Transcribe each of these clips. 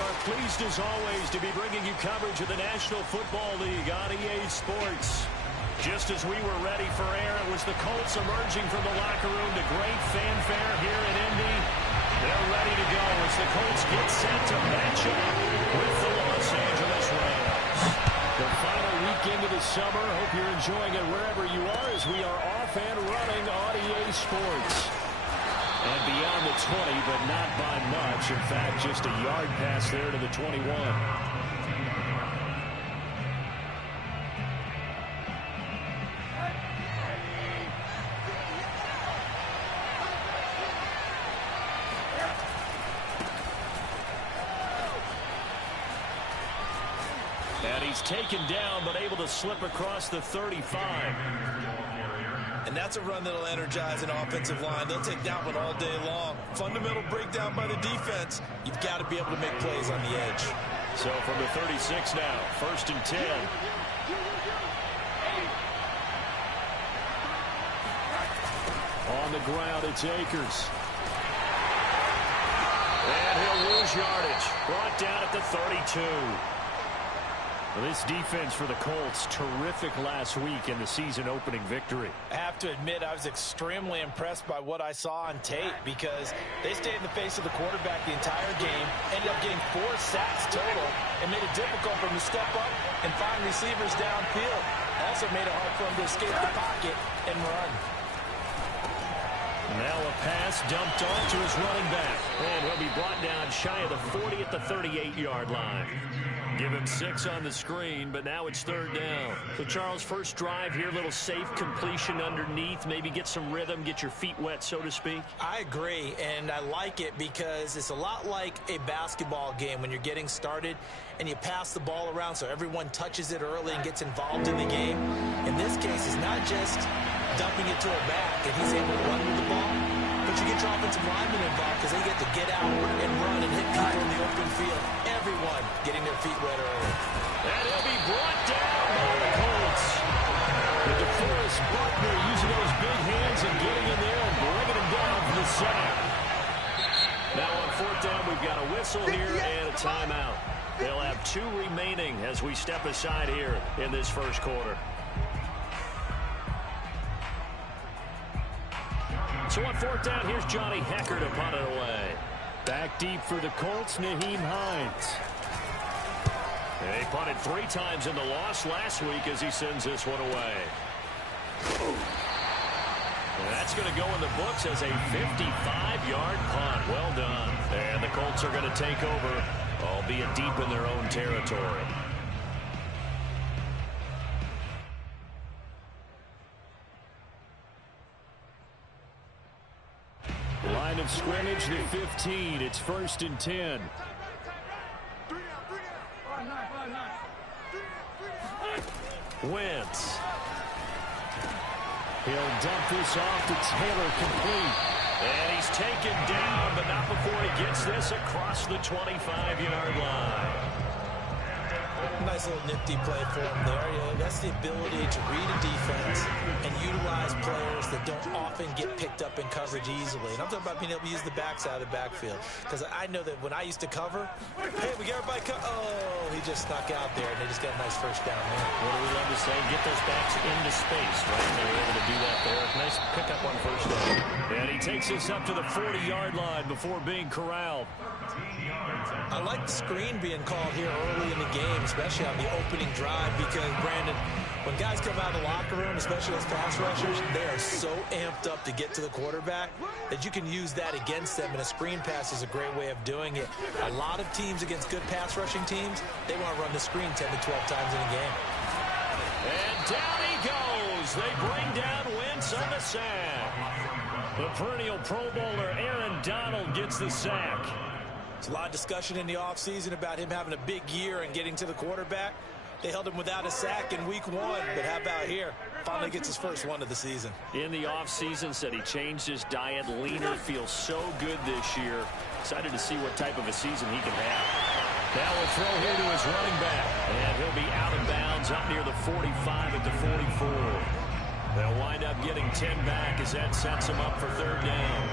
are pleased as always to be bringing you coverage of the National Football League on EA Sports. Just as we were ready for air, it was the Colts emerging from the locker room to great fanfare here in Indy. They're ready to go as the Colts get set to match up with the Los Angeles Rams. The final week into the summer. Hope you're enjoying it wherever you are as we are off and running on EA Sports. And beyond the 20, but not by much. In fact, just a yard pass there to the 21. And he's taken down, but able to slip across the 35. And that's a run that'll energize an offensive line. They'll take that one all day long. Fundamental breakdown by the defense. You've got to be able to make plays on the edge. So from the 36 now, 1st and 10. On the ground, it's Akers. And he'll lose yardage. Brought down at the 32. Well, this defense for the Colts, terrific last week in the season-opening victory. I have to admit, I was extremely impressed by what I saw on tape because they stayed in the face of the quarterback the entire game, ended up getting 4 sacks total, and made it difficult for him to step up and find receivers downfield. Also made it hard for him to escape the pocket and run. Now a pass dumped off to his running back. And he'll be brought down shy of the 40 at the 38-yard line. Give him 6 on the screen, but now it's 3rd down. So, Charles, first drive here, little safe completion underneath. Maybe get some rhythm, get your feet wet, so to speak. I agree, and I like it because it's a lot like a basketball game when you're getting started and you pass the ball around so everyone touches it early and gets involved in the game. In this case, it's not just dumping it to a back and he's able to run with the ball, but you get your offensive linemen involved because they get to get out and run and hit people in the open field. Everyone getting their feet wet early. And he'll be brought down by the Colts. With DeForest Buckner using those big hands and getting in there and bringing him down for the sack. Now on 4th down, we've got a whistle here and a timeout. They'll have 2 remaining as we step aside here in this first quarter. So on 4th down, here's Johnny Hekker to punt it away. Back deep for the Colts, Nyheim Hines. They punted 3 times in the loss last week as he sends this one away. And that's going to go in the books as a 55-yard punt. Well done. And the Colts are going to take over, albeit deep in their own territory. Line of scrimmage, the 15. It's 1st and 10. Wentz. He'll dump this off to Taylor, complete. And he's taken down, but not before he gets this across the 25-yard line. Nice little nifty play for him there. That's the ability to read a defense and utilize players that don't often get picked up in coverage easily. And I'm talking about being able to use the backside of the backfield. Because I know that when I used to cover, hey, we got everybody oh, he just snuck out there, and they just got a nice first down there. What do we love to say? Get those backs into space, right? They were able to do that there. Nice pickup on 1st down. And he takes this up to the 40-yard line before being corralled. I like the screen being called here early in the game, especially on the opening drive, because, Brandon, when guys come out of the locker room, especially those pass rushers, they are so amped up to get to the quarterback that you can use that against them, and a screen pass is a great way of doing it. A lot of teams against good pass rushing teams, they want to run the screen 10 to 12 times in a game. And down he goes. They bring down Wentz on the sack. The perennial Pro Bowler Aaron Donald gets the sack. There's a lot of discussion in the offseason about him having a big year and getting to the quarterback. They held him without a sack in week 1, but how about here? Finally gets his first one of the season. In the offseason, said he changed his diet, leaner, feels so good this year. Excited to see what type of a season he can have. Now we'll throw here to his running back, and he'll be out of bounds up near the 45 at the 44. They'll wind up getting 10 back as that sets him up for 3rd down.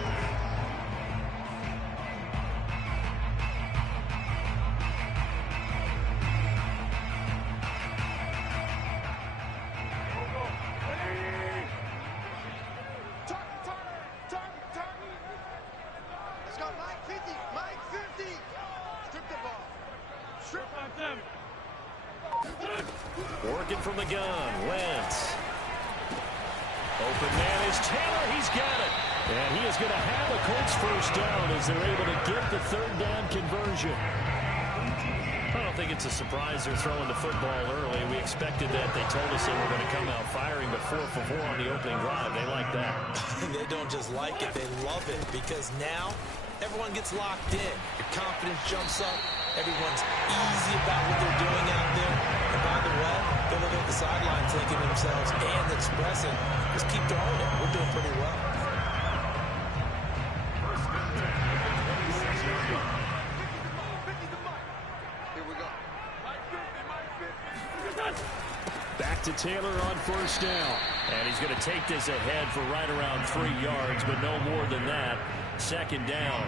Working from the gun, Wentz. Open man is Taylor. He's got it. And he is going to have a Colts first down as they're able to get the third down conversion. I don't think it's a surprise they're throwing the football early. We expected that. They told us they were going to come out firing, but 4 for 4 on the opening drive. They like that. They don't just like it. They love it because now everyone gets locked in. Your confidence jumps up. Everyone's easy about what they're doing out there. And by the way, they're looking at the sideline thinking to themselves and expressing, just keep throwing it. We're doing pretty well. Back to Taylor on first down. And he's going to take this ahead for right around 3 yards, but no more than that. Second down.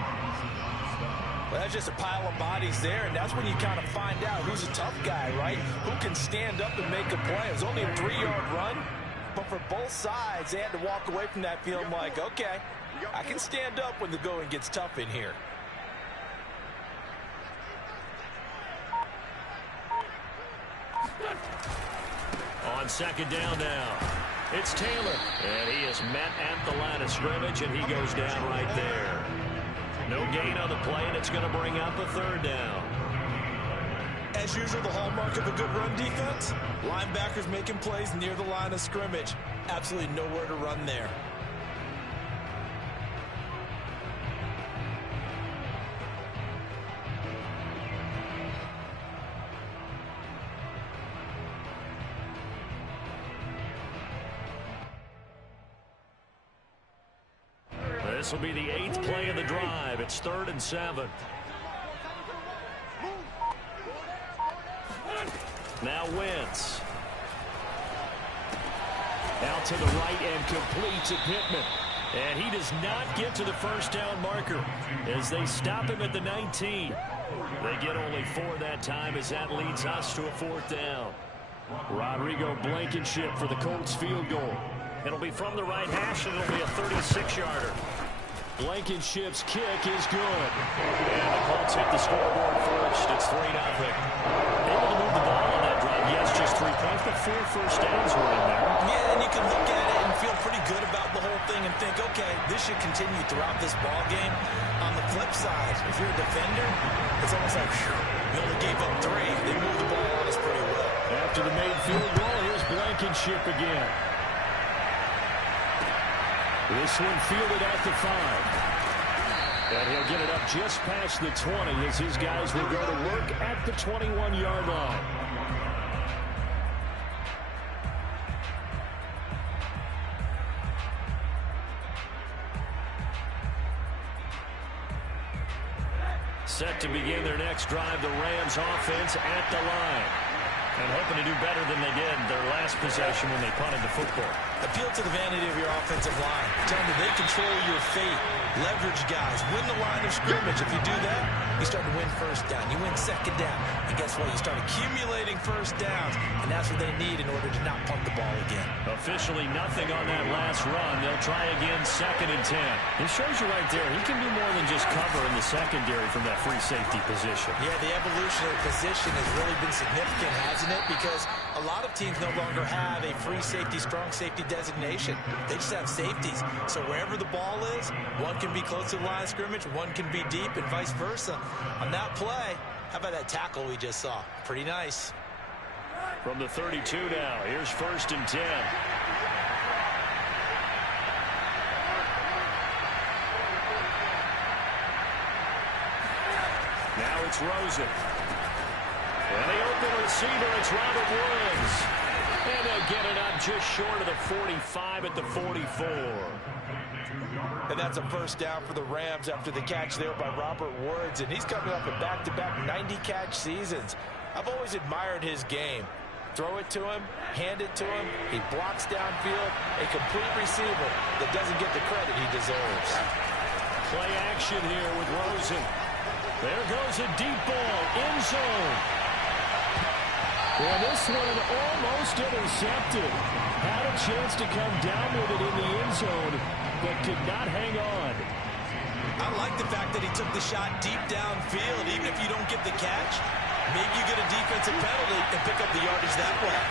Well, that's just a pile of bodies there, and that's when you kind of find out who's a tough guy, right? Who can stand up and make a play. It was only a 3-yard run, but for both sides, they had to walk away from that feeling like, okay, I can stand up when the going gets tough in here. On second down now, it's Taylor. And he is met at the line of scrimmage, and he goes down right there. No gain on the play, and it's going to bring up a third down. As usual, the hallmark of a good run defense, linebackers making plays near the line of scrimmage. Absolutely nowhere to run there. This will be the 8th play of the drive. It's 3rd and 7. Now Wentz. Out to the right and complete to Pittman. And he does not get to the first down marker as they stop him at the 19. They get only 4 that time as that leads us to a 4th down. Rodrigo Blankenship for the Colts field goal. It'll be from the right hash, and it'll be a 36-yarder. Blankenship's kick is good. And the Colts hit the scoreboard first. It's 3-0. Able to move the ball on that drive. Yes, just 3 points, but 4 first downs were in there. Yeah, and you can look at it and feel pretty good about the whole thing and think, okay, this should continue throughout this ball game. On the flip side, if you're a defender, it's almost like, whew, we only gave up 3. They moved the ball on us pretty well. After the made field goal, here's Blankenship again. This one fielded at the 5. And he'll get it up just past the 20 as his guys will go to work at the 21-yard line. Set to begin their next drive, the Rams offense at the line. And hoping to do better than they did their last possession when they punted the football. Appeal to the vanity of your offensive line. Tell them they control your fate. Leverage guys. Win the line of scrimmage. If you do that, you start to win first down. You win second down. And guess what? You start accumulating first downs. And that's what they need in order to not punt the ball again. Officially nothing on that last run. They'll try again 2nd and 10. It shows you right there. He can do more than just cover in the secondary from that free safety position. Yeah, the evolution of the position has really been significant, hasn't it? Because a lot of teams no longer have a free safety, strong safety designation. They just have safeties. So wherever the ball is, one can be close to the line of scrimmage, one can be deep, and vice versa. On that play, how about that tackle we just saw? Pretty nice. From the 32 now, here's 1st and 10. Now it's Rosen. And the open receiver, it's Robert Woods. And they'll get it up just short of the 45 at the 44. And that's a first down for the Rams after the catch there by Robert Woods. And he's coming up in back-to-back 90-catch seasons. I've always admired his game. Throw it to him, hand it to him. He blocks downfield. A complete receiver that doesn't get the credit he deserves. Play action here with Rosen. There goes a deep ball, end zone. And this one almost intercepted. Had a chance to come down with it in the end zone, but could not hang on. I like the fact that he took the shot deep downfield. Even if you don't get the catch, Maybe you get a defensive penalty and pick up the yardage that way.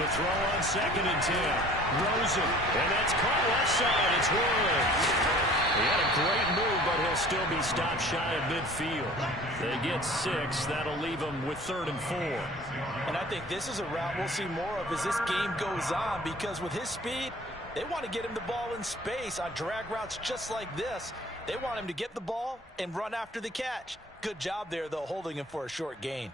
To throw on 2nd and 10. Rosen, and that's caught left side. It's Woods. He had a great move, but he'll still be stopped shy of midfield. They get 6. That'll leave them with 3rd and 4. And I think this is a route we'll see more of as this game goes on, because with his speed, they want to get him the ball in space on drag routes just like this. They want him to get the ball and run after the catch. Good job there, though, holding him for a short gain.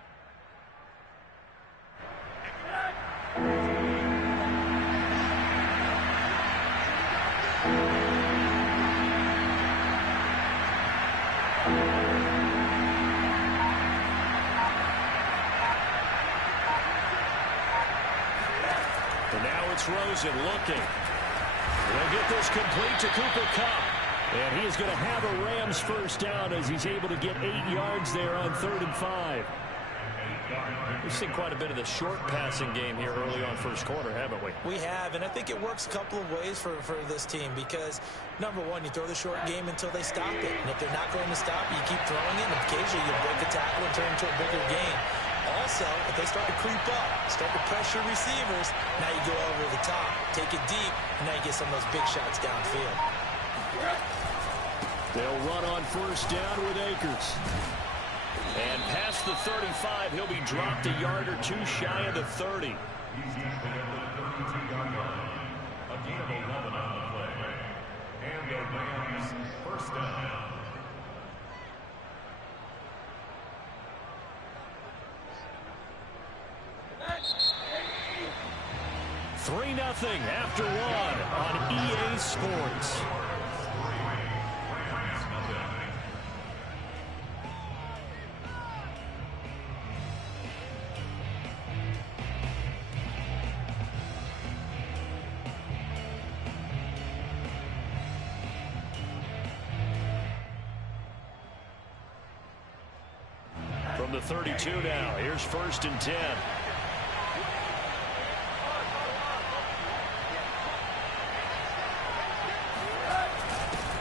And now it's Rosen looking. They'll get this complete to Cooper Kupp. And he is going to have a Rams first down as he's able to get 8 yards there on 3rd and 5. We've seen quite a bit of the short passing game here early on first quarter, haven't we? We have, and I think it works a couple of ways for this team because, number one, you throw the short game until they stop it. And if they're not going to stop it, you keep throwing it, and occasionally you break the tackle and turn it into a bigger gain. Also, if they start to creep up, start to pressure receivers, now you go over the top, take it deep, and now you get some of those big shots downfield. They'll run on first down with Akers. And past the 35, he'll be dropped a yard or 2 shy of the 30. A gain of 11 on the play. And the Rams first down. 3-0 after 1 on EA Sports. From the 32 now, here's 1st and 10.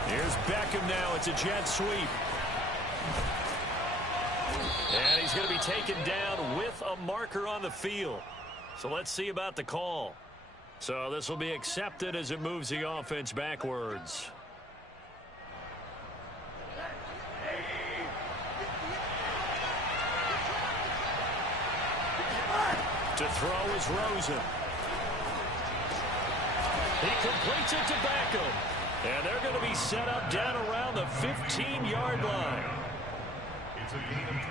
Here's Beckham now. It's a jet sweep. And he's going to be taken down with a marker on the field. So let's see about the call. So this will be accepted as it moves the offense backwards. To throw is Rosen. He completes it to Beckham. And they're going to be set up down around the 15-yard line.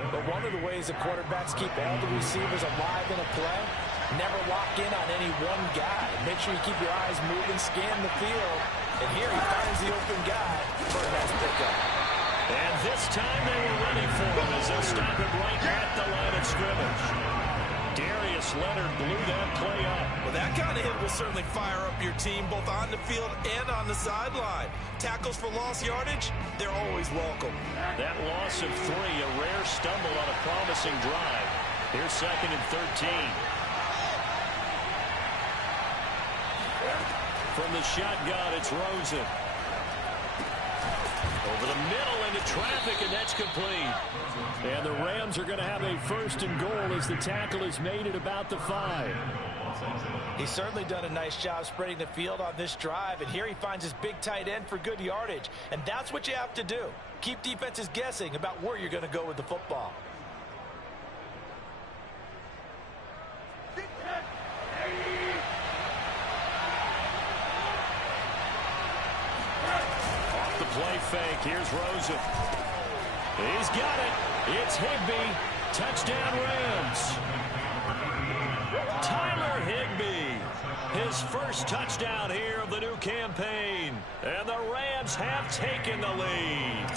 But one of the ways the quarterbacks keep all the receivers alive in a play, never lock in on any one guy. Make sure you keep your eyes moving, scan the field. And here he finds the open guy for a nice pickup. And this time they were ready for him as they'll stop him right at the line of scrimmage. Darius Leonard blew that play up. Well, that kind of hit will certainly fire up your team both on the field and on the sideline. Tackles for lost yardage, they're always welcome. That loss of 3, a rare stumble on a promising drive. Here's 2nd and 13. From the shotgun, it's Rosen. Over the middle into traffic, and that's complete. And the Rams are going to have a 1st and goal as the tackle is made at about the 5. He's certainly done a nice job spreading the field on this drive, and here he finds his big tight end for good yardage. And that's what you have to do. Keep defenses guessing about where you're going to go with the football. Off the play fake, here's Rosen. He's got it. It's Higbee. Touchdown Rams. Tyler Higbee. His first touchdown here of the new campaign. And the Rams have taken the lead.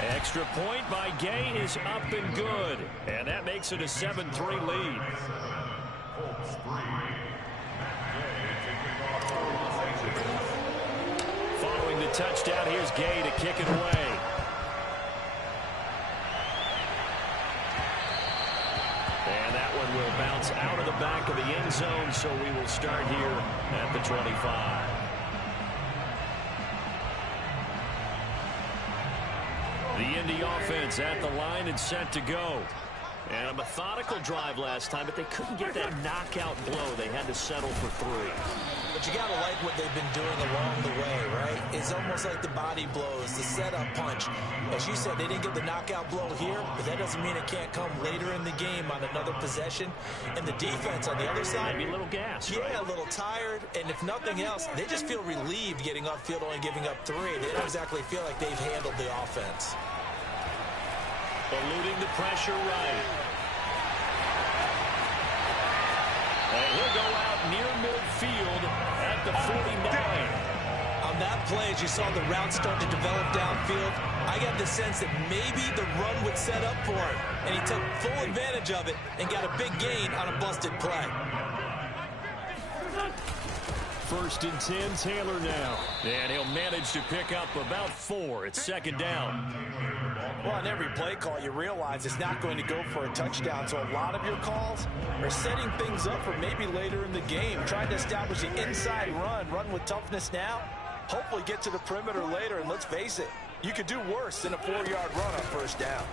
Extra point by Gay is up and good. And that makes it a 7-3 lead. Following the touchdown, here's Gay to kick it away. And that one will bounce out of the back of the end zone, so we will start here at the 25. The Indy offense at the line and set to go. And a methodical drive last time, but they couldn't get that knockout blow. They had to settle for 3. But you got to like what they've been doing along the way, right? It's almost like the body blows, the setup punch. As you said, they didn't get the knockout blow here, but that doesn't mean it can't come later in the game on another possession. And the defense on the other side, maybe a little gas, yeah, right? A little tired. And if nothing else, they just feel relieved getting upfield, only giving up 3. They don't exactly feel like they've handled the offense. Eluding the pressure right. And he'll go out near midfield at the 49. On that play, as you saw the route start to develop downfield, I got the sense that maybe the run would set up for him. And he took full advantage of it and got a big gain on a busted play. 1st and 10, Taylor now. And he'll manage to pick up about 4. It's 2nd down. Well, on every play call, you realize it's not going to go for a touchdown. So a lot of your calls are setting things up for maybe later in the game, trying to establish the inside run with toughness now, hopefully get to the perimeter later. And let's face it, you could do worse than a 4-yard run on 1st down.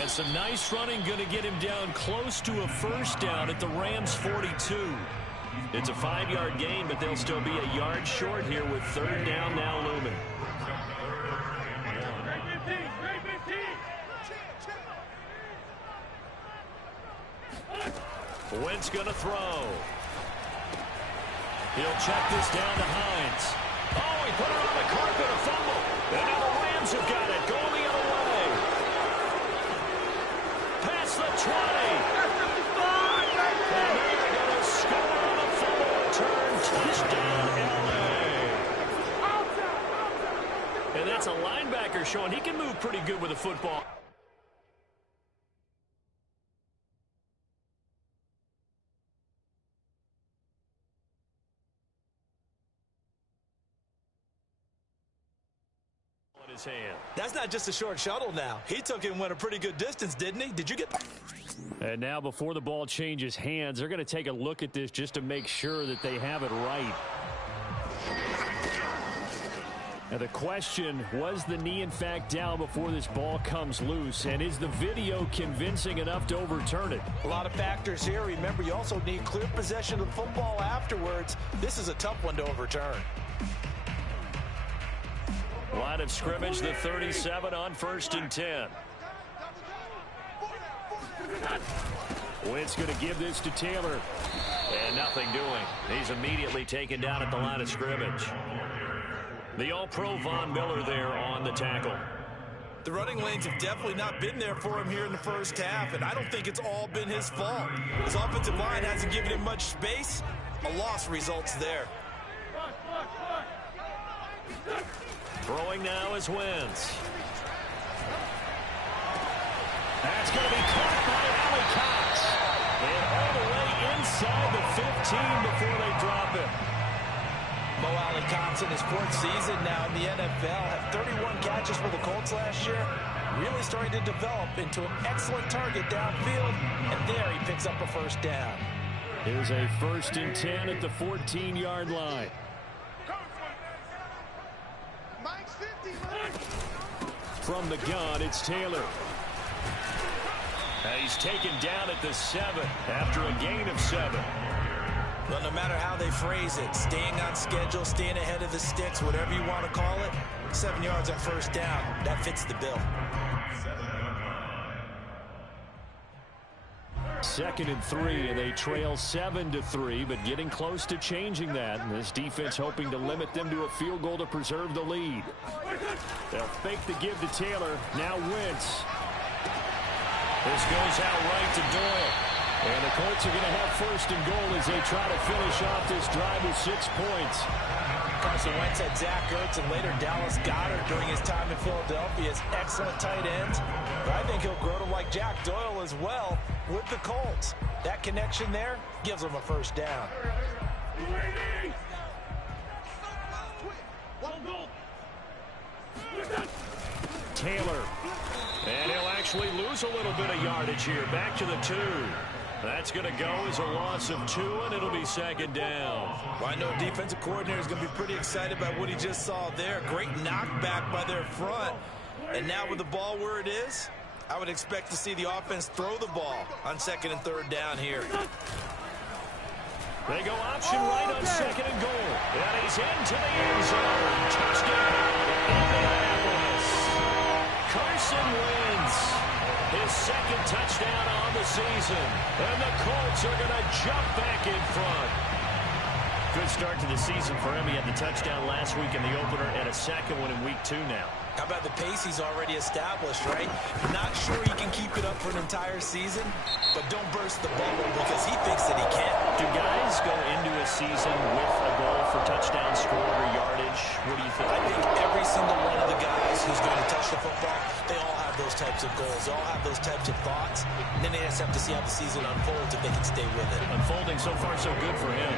And some nice running going to get him down close to a 1st down at the Rams 42. It's a 5-yard gain, but they'll still be a yard short here with 3rd down now looming. Wentz going to throw. He'll check this down to Hines. Oh, he put it on the carpet, a fumble. And now the Rams have got it, going the other way. Past the 20. And they're going to score on a fumble return. Touchdown, LA. And that's a linebacker showing he can move pretty good with the football. Hand. That's not just a short shuttle now. He took it and went a pretty good distance, didn't he? Did you get... And now before the ball changes hands, they're going to take a look at this just to make sure that they have it right. Now the question, was the knee in fact down before this ball comes loose? And is the video convincing enough to overturn it? A lot of factors here. Remember, you also need clear possession of the football afterwards. This is a tough one to overturn. Line of scrimmage, the 37 on 1st and 10. Wentz going to give this to Taylor. And nothing doing. He's immediately taken down at the line of scrimmage. The All-Pro Von Miller there on the tackle. The running lanes have definitely not been there for him here in the 1st half, and I don't think it's all been his fault. His offensive line hasn't given him much space. A loss results there. Throwing now is Wentz. That's going to be caught by Allie Cox. And all the way inside the 15 before they drop it. Mo Alley Cox in his 4th season now in the NFL. Had 31 catches for the Colts last year. Really starting to develop into an excellent target downfield. And there he picks up a 1st down. Here's a 1st and 10 at the 14-yard line. From the gun, it's Taylor. He's taken down at the 7 after a gain of 7. Well, no matter how they phrase it, staying on schedule, staying ahead of the sticks, whatever you want to call it, 7 yards on 1st down, that fits the bill. 2nd and 3, and they trail 7-3, but getting close to changing that. And this defense hoping to limit them to a field goal to preserve the lead. They'll fake the give to Taylor. Now Wentz. This goes out right to Doyle. And the Colts are going to have 1st and goal as they try to finish off this drive with 6 points. Carson Wentz had Zach Ertz and later Dallas Goedert during his time in Philadelphia as excellent tight ends. But I think he'll grow to like Jack Doyle as well with the Colts. That connection there gives them a 1st down. Taylor. And he'll actually lose a little bit of yardage here. Back to the 2. That's going to go as a loss of 2, and it'll be second down. Well, I know defensive coordinator is going to be pretty excited about what he just saw there. Great knockback by their front. And now with the ball where it is, I would expect to see the offense throw the ball on 2nd and 3rd down here. They go option right on 2nd and goal. And he's into the end zone. Touchdown, Indianapolis. Carson Wentz. His 2nd touchdown on the season. And the Colts are going to jump back in front. Good start to the season for him. He had the touchdown last week in the opener and a 2nd one in week 2 now. How about the pace he's already established, right? Not sure he can keep it up for an entire season, but don't burst the bubble because he thinks that he can. Do guys go into a season with a goal for touchdown score or yardage? What do you think? I think every single one of the guys who's going to touch the football, they all have those types of goals. They all have those types of thoughts. And then they just have to see how the season unfolds if they can stay with it. Unfolding so far so good for him.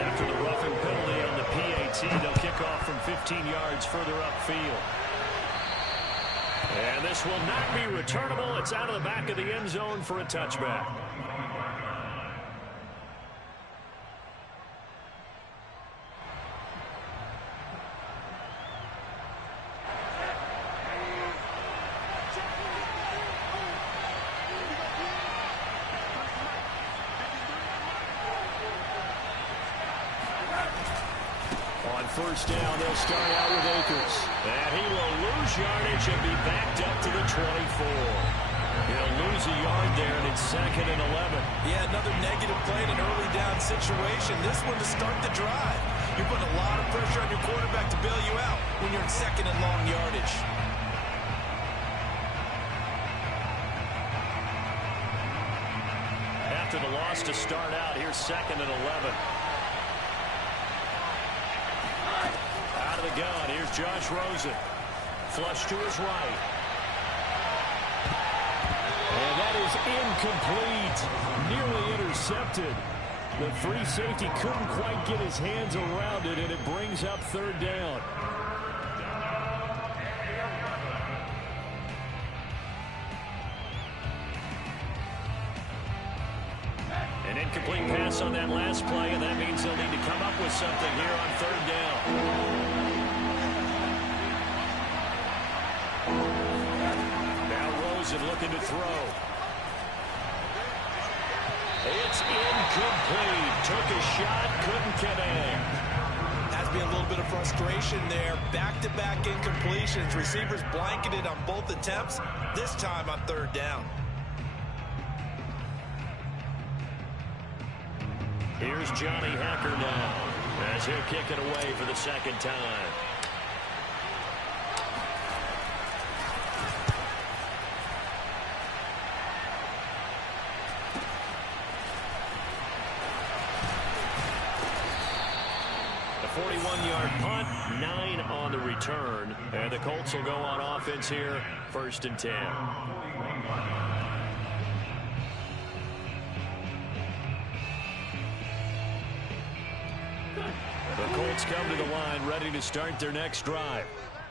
After the roughing penalty on the PAT, they'll kick off from 15 yards further upfield. And this will not be returnable. It's out of the back of the end zone for a touchback. First down, they'll start out with Akers. And he will lose yardage and be backed up to the 24. He'll lose a yard there, and it's 2nd and 11. Yeah, another negative play in an early down situation. This one to start the drive. You're putting a lot of pressure on your quarterback to bail you out when you're in 2nd and long yardage. After the loss to start out, here's 2nd and 11. Out of the gun, here's Josh Rosen. Flush to his right. And that is incomplete. Nearly intercepted. The free safety couldn't quite get his hands around it, and it brings up 3rd down. An incomplete pass on that last play, and that means they'll need to come up with something here on 3rd down. Looking to throw. It's incomplete. Took a shot, couldn't connect. Has to be a little bit of frustration there. Back-to-back incompletions. Receivers blanketed on both attempts, this time on 3rd down. Here's Johnny Hacker now as he'll kick it away for the 2nd time. A 41-yard punt, 9 on the return, and the Colts will go on offense here, 1st and 10. The Colts come to the line ready to start their next drive.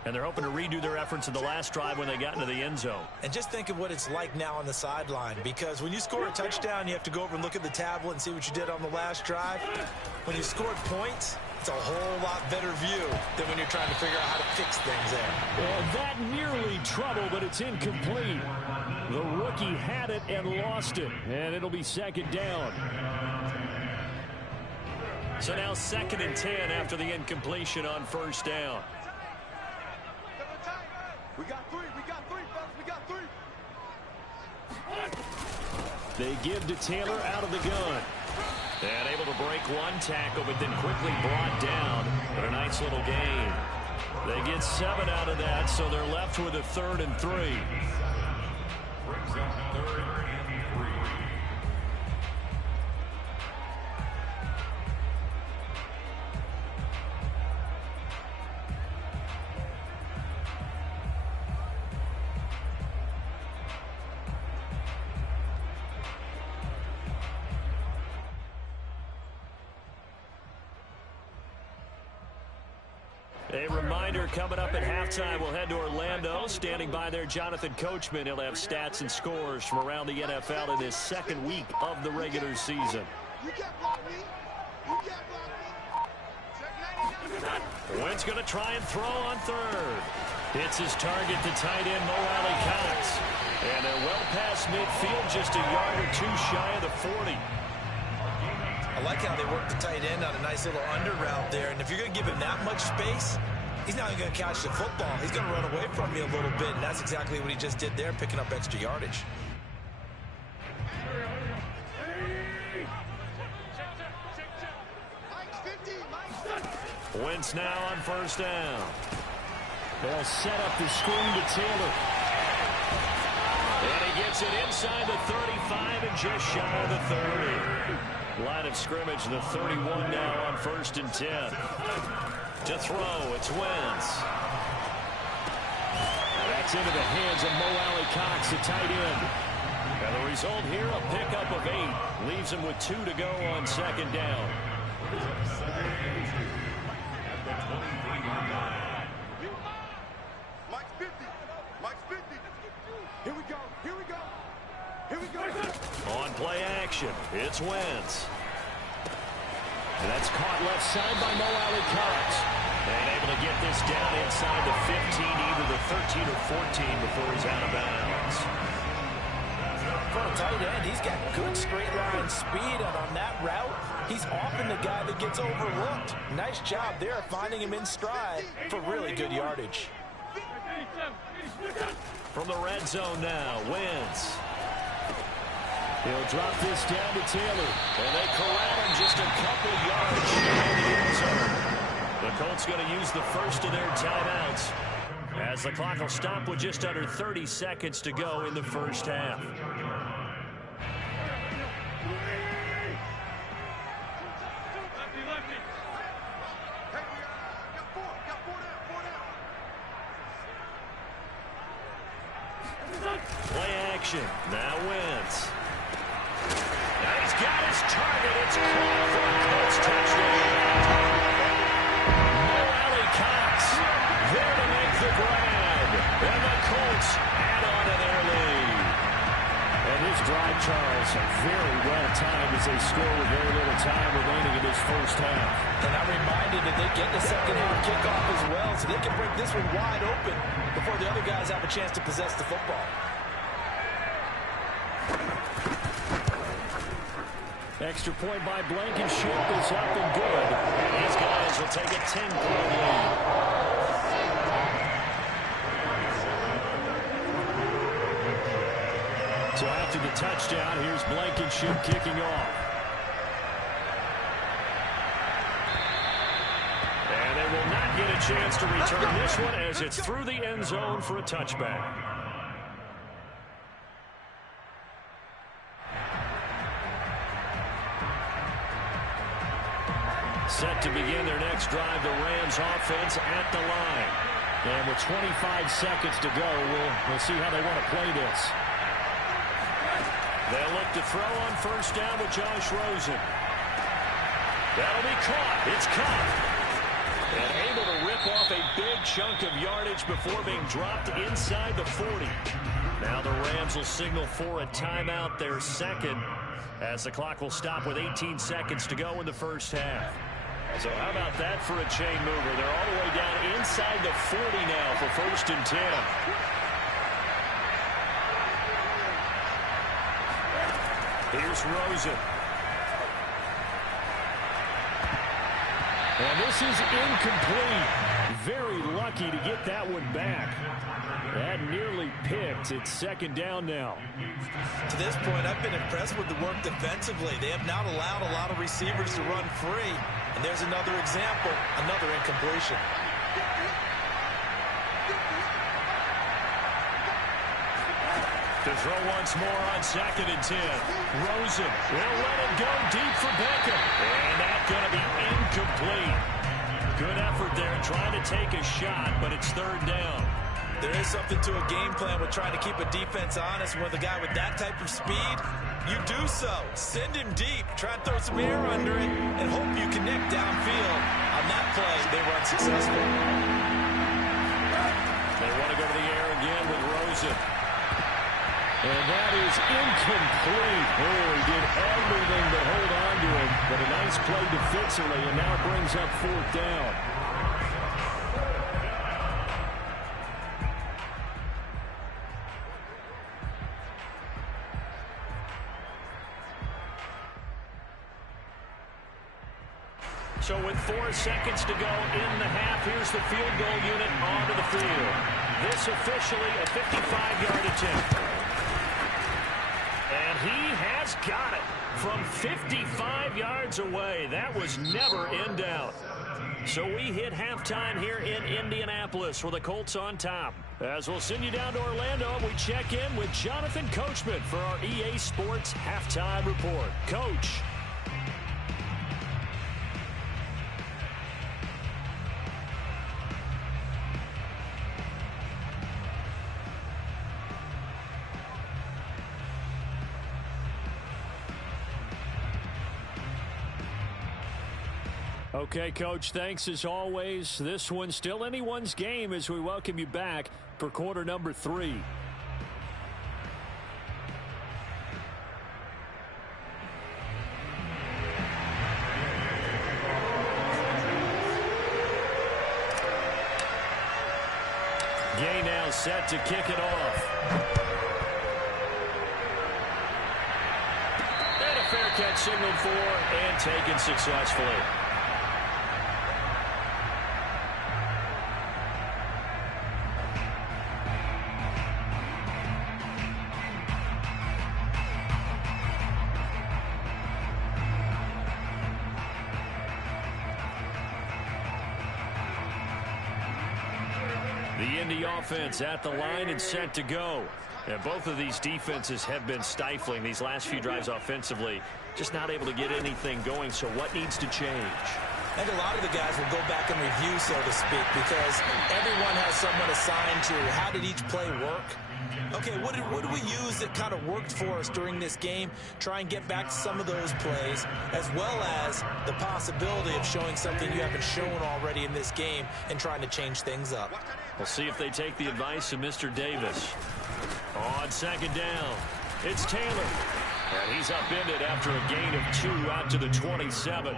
And they're hoping to redo their efforts in the last drive when they got into the end zone. And just think of what it's like now on the sideline, because when you score a touchdown, you have to go over and look at the tablet and see what you did on the last drive. When you scored points, it's a whole lot better view than when you're trying to figure out how to fix things there. Well, that nearly trouble, but it's incomplete. The rookie had it and lost it, and it'll be 2nd down. So now 2nd and 10 after the incompletion on 1st down. We got 3, fellas, we got 3. They give to Taylor out of the gun. And able to break one tackle, but then quickly brought down. But a nice little gain. They get 7 out of that, so they're left with a 3rd and 3. Brings up 3rd and 3. A reminder coming up at halftime, we'll head to Orlando. Standing by there, Jonathan Coachman. He'll have stats and scores from around the NFL in this second week of the regular season. Wentz going to try and throw on third. Hits his target to tight end Mo Alley-Cox. And they're well past midfield, just a yard or two shy of the 40. I like how they work the tight end on a nice little under route there. And if you're going to give him that much space, he's not going to catch the football. He's going to run away from you a little bit, and that's exactly what he just did there, picking up extra yardage. Wentz now on first down. They'll set up the screen to Taylor. And he gets it inside the 35 and just shy of the 30. Line of scrimmage, the 31 now on 1st and 10. To throw, it's Wentz. That's into the hands of Mo Alley-Cox, the tight end. And the result here, a pickup of 8. Leaves him with 2 to go on 2nd down. Mike's 50. Mike's 50. Here we go. Here we go. Here we go. On play action, it's Wentz. And that's caught left side by Mo Alley-Cox. And able to get this down inside the 15, either the 13 or 14 before he's out of bounds. For a tight end, he's got good straight line speed, and on that route, he's often the guy that gets overlooked. Nice job there finding him in stride for really good yardage. From the red zone now, Wentz. He'll drop this down to Taylor. And they corral him just a couple yards shy of the end zone. The Colts going to use the first of their timeouts as the clock will stop with just under 30 seconds to go in the first half. Play action. Now Wentz. And he's got his target. It's caught for a Colts touchdown. Mo Alley-Cox there to make the grab. And the Colts add on to their lead. And his drive, Charles, very well timed as they score with very little time remaining in this first half. And I'm reminded that they get the second half kickoff as well, so they can break this one wide open before the other guys have a chance to possess the football. Extra point by Blankenship is up and good. And these guys will take a 10-point lead. So after the touchdown, here's Blankenship kicking off. And they will not get a chance to return this one as it's through the end zone for a touchback. Set to begin their next drive, the Rams offense at the line. And with 25 seconds to go, we'll see how they want to play this. They'll look to throw on first down with Josh Rosen. That'll be caught. It's caught. And able to rip off a big chunk of yardage before being dropped inside the 40. Now the Rams will signal for a timeout, their second, as the clock will stop with 18 seconds to go in the first half. So how about that for a chain mover? They're all the way down inside the 40 now for 1st and 10. Here's Rosen. And this is incomplete. Very lucky to get that one back. That nearly picked. It's 2nd down now. To this point, I've been impressed with the work defensively. They have not allowed a lot of receivers to run free. And there's another example, another incompletion. To throw once more on 2nd and 10. Rosen will let it go deep for Beckham. And that's going to be incomplete. Good effort there trying to take a shot, but it's 3rd down. There is something to a game plan with trying to keep a defense honest. With a guy with that type of speed, you do so. Send him deep. Try and throw some air under it and hope you connect downfield. On that play, they were unsuccessful. They want to go to the air again with Rosen. And that is incomplete. Oh, he did everything but hold on to him. But a nice play defensively, and now brings up 4th down. So with 4 seconds to go in the half, here's the field goal unit onto the field. This officially a 55-yard attempt. And he has got it from 55 yards away. That was never in doubt. So we hit halftime here in Indianapolis with the Colts on top. As we'll send you down to Orlando, we check in with Jonathan Coachman for our EA Sports Halftime Report. Coach. Okay, Coach, thanks as always. This one's still anyone's game as we welcome you back for quarter number 3. Gay now set to kick it off. And a fair catch signaled for and taken successfully. The Indy offense at the line and set to go. And both of these defenses have been stifling these last few drives offensively. Just not able to get anything going, so what needs to change? I think a lot of the guys will go back and review, so to speak, because everyone has someone assigned to how did each play work. Okay, what did we use that kind of worked for us during this game? Try and get back to some of those plays, as well as the possibility of showing something you haven't shown already in this game and trying to change things up. We'll see if they take the advice of Mr. Davis. On second down, it's Taylor. And he's upended after a gain of 2 out to the 27.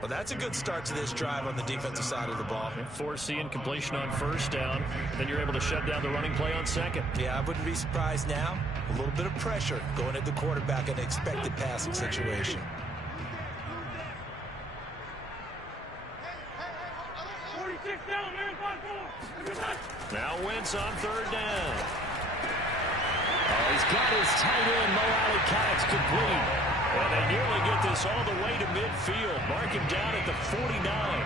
Well, that's a good start to this drive on the defensive side of the ball. Force the incompletion on first down. Then you're able to shut down the running play on second. Yeah, I wouldn't be surprised now. A little bit of pressure going at the quarterback in an expected passing situation. Now Wentz on third down. Oh, he's got his tight end, Mo Alley-Cox, complete. And they nearly get this all the way to midfield. Mark him down at the 49.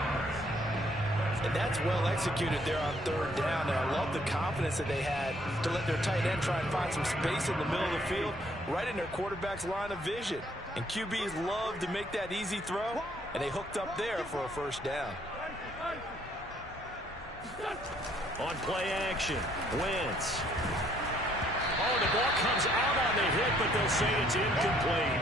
And that's well executed there on third down. And I love the confidence that they had to let their tight end try and find some space in the middle of the field, right in their quarterback's line of vision. And QBs love to make that easy throw, and they hooked up there for a first down. On play action, Wentz. Oh, the ball comes out on the hit, but they'll say it's incomplete.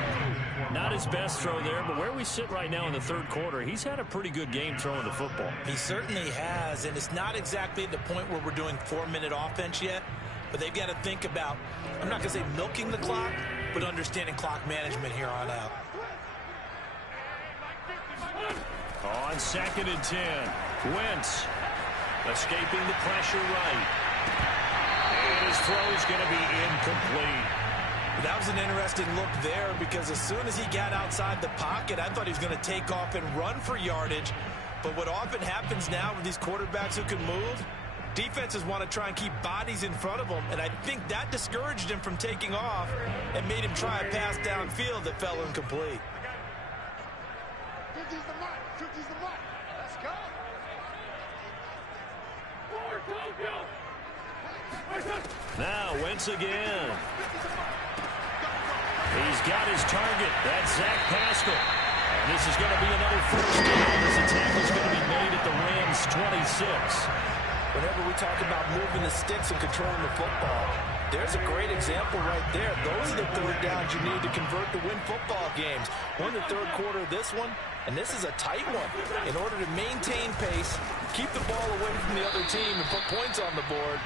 Not his best throw there, but where we sit right now in the third quarter, he's had a pretty good game throwing the football. He certainly has, and it's not exactly at the point where we're doing 4-minute offense yet, but they've got to think about, I'm not going to say milking the clock, but understanding clock management here on out. On second and 10, Wentz escaping the pressure right. And his throw's going to be incomplete. That was an interesting look there because as soon as he got outside the pocket, I thought he was going to take off and run for yardage. But what often happens now with these quarterbacks who can move, defenses want to try and keep bodies in front of them. And I think that discouraged him from taking off and made him try a pass downfield that fell incomplete. 50's the mark. 50's the mark. Let's go. Now Wentz again. He's got his target. That's Zach Pascal. And this is going to be another first down as the tackle's going to be made at the Rams' 26. whenever we talk about moving the sticks and controlling the football, there's a great example right there. Those are the third downs you need to convert to win football games. We're in the third quarter of this one, and this is a tight one. In order to maintain pace, keep the ball away from the other team, and put points on the board,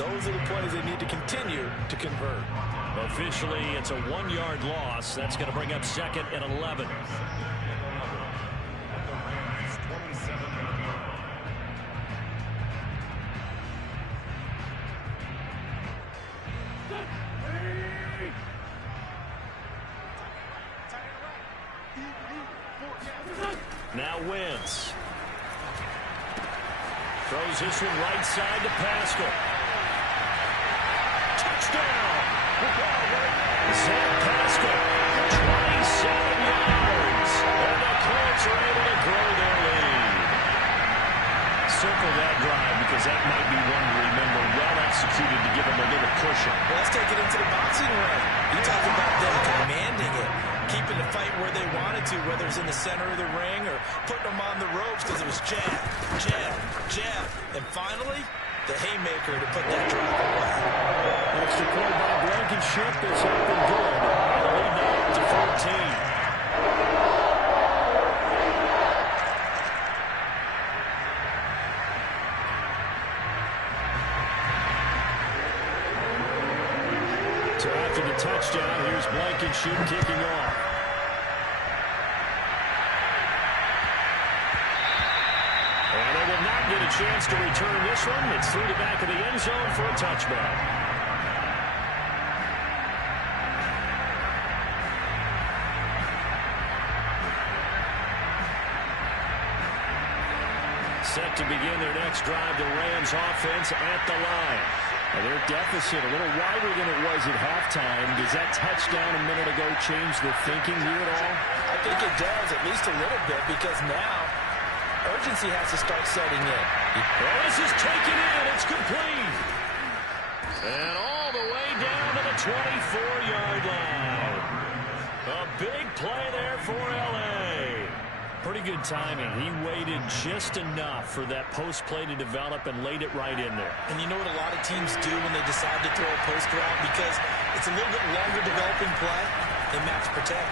those are the plays they need to continue to convert. Officially, it's a 1-yard loss. That's going to bring up 2nd and 11. Now Wentz. Throws this one right side to Pascal. Touchdown! Zach Pascal, 27 yards. And the Colts are able to grow their lead. Circle that drive because that might be one to remember. Well executed to give them a little cushion. Well, let's take it into the boxing ring. You talk about them commanding it, keeping the fight where they wanted to, whether it's in the center of the ring or putting them on the ropes because it was jab, jab, jab. And finally, the haymaker to put that drive away. Extra point by Blankenship is up and good. And the lead now up to 14. So after the touchdown, here's Blankenship kicking off. And they will not get a chance to return this one. It's through the back of the end zone for a touchback. Set to begin their next drive, the Rams offense at the line. And their deficit a little wider than it was at halftime. Does that touchdown a minute ago change the thinking here at all? I think it does, at least a little bit, because now urgency has to start setting in. Well, this is taken in. It's complete. And all the way down to the 24-yard line. A big play there for L.A. Pretty good timing. He waited just enough for that post play to develop and laid it right in there. And you know what a lot of teams do when they decide to throw a post route? Because it's a little bit longer developing play. They max protect.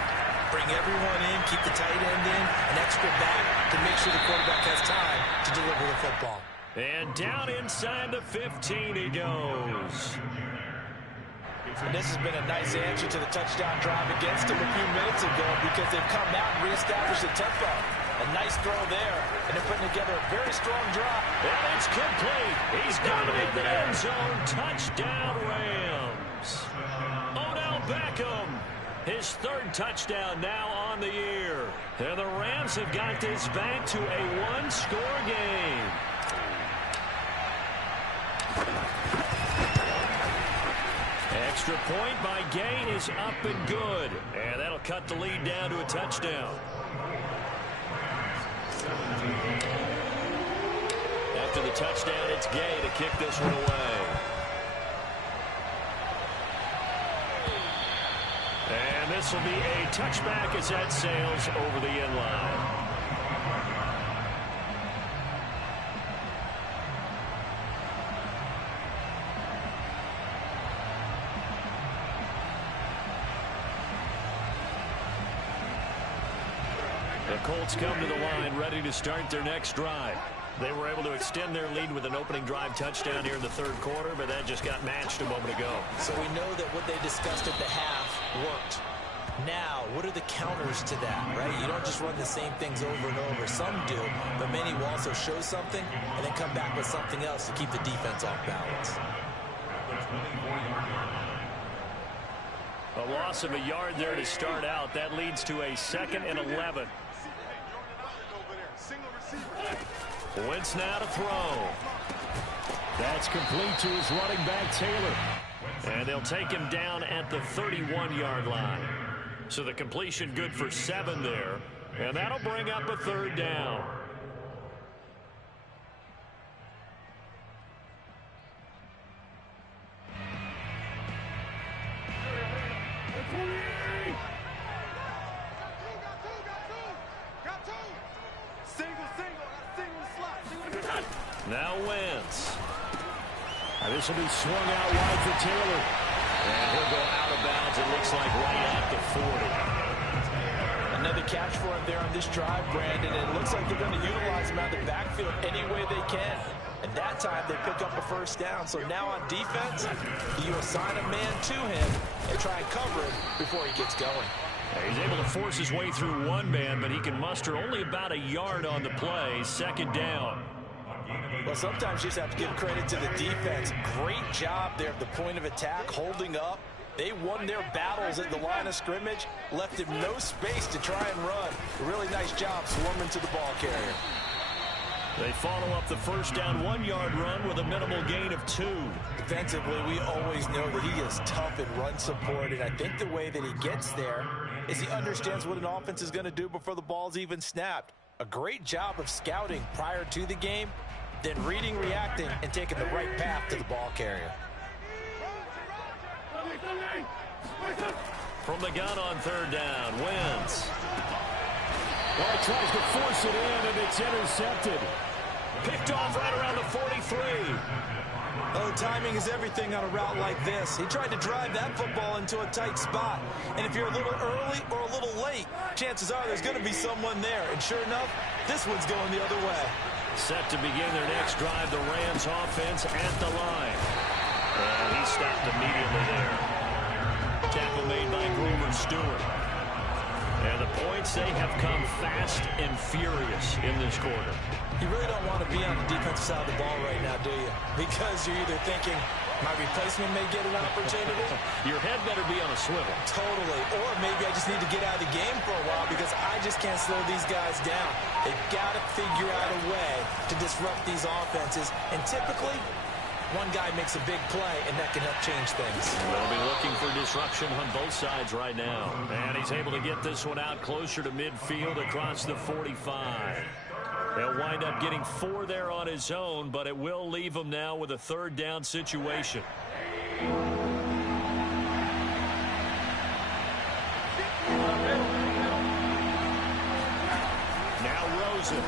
Bring everyone in, keep the tight end in, an extra back to make sure the quarterback has time to deliver the football. And down inside the 15 he goes. And this has been a nice answer to the touchdown drive against them a few minutes ago because they've come out and reestablished the tempo. A nice throw there, and they're putting together a very strong drive. And it's complete. He's got it in the end zone. Touchdown, Rams. Odell Beckham, his third touchdown now on the year. And the Rams have got this back to a one-score game. Extra point by Gay is up and good. And that'll cut the lead down to a touchdown. After the touchdown, it's Gay to kick this one away. And this will be a touchback as that sails over the end line. The Colts come to the line ready to start their next drive. They were able to extend their lead with an opening drive touchdown here in the third quarter, but that just got matched a moment ago. So we know that what they discussed at the half worked. Now, what are the counters to that, right? You don't just run the same things over and over. Some do, but many will also show something and then come back with something else to keep the defense off balance. A loss of a yard there to start out. That leads to a 2nd and 11. Wentz now to throw. That's complete to his running back, Taylor. And they'll take him down at the 31-yard line. So the completion good for 7 there. And that'll bring up a third down. Now Wentz. This will be swung out wide for Taylor. And he'll go out of bounds, it looks like, right at the 40. Another catch for him there on this drive, Brandon. And it looks like they're going to utilize him out of the backfield any way they can. And that time they pick up a first down. So now on defense, you assign a man to him and try and cover him before he gets going. He's able to force his way through one man, but he can muster only about a yard on the play. Second down. Well, sometimes you just have to give credit to the defense. Great job there at the point of attack, holding up. They won their battles at the line of scrimmage, left him no space to try and run. A really nice job swarming to the ball carrier. They follow up the first down 1-yard run with a minimal gain of 2. Defensively, we always know that he is tough in run support, and I think the way that he gets there is he understands what an offense is going to do before the ball's even snapped. A great job of scouting prior to the game, then reading, reacting, and taking the right path to the ball carrier. From the gun on third down, Wentz. Well, he tries to force it in, and it's intercepted. Picked off right around the 43. Oh, timing is everything on a route like this. He tried to drive that football into a tight spot. And if you're a little early or a little late, chances are there's going to be someone there. And sure enough, this one's going the other way. Set to begin their next drive, the Rams offense at the line. And he stopped immediately there. Tackle made by Grover Stewart. And the points, they have come fast and furious in this quarter. You really don't want to be on the defensive side of the ball right now, do you? Because you're either thinking, my replacement may get an opportunity. Your head better be on a swivel. Totally. Or maybe I just need to get out of the game for a while because I just can't slow these guys down. They've got to figure out a way to disrupt these offenses. And typically, one guy makes a big play, and that can help change things. They'll be looking for disruption on both sides right now. And he's able to get this one out closer to midfield across the 45. He'll wind up getting 4 there on his own, but it will leave him now with a third down situation. Now Rosen.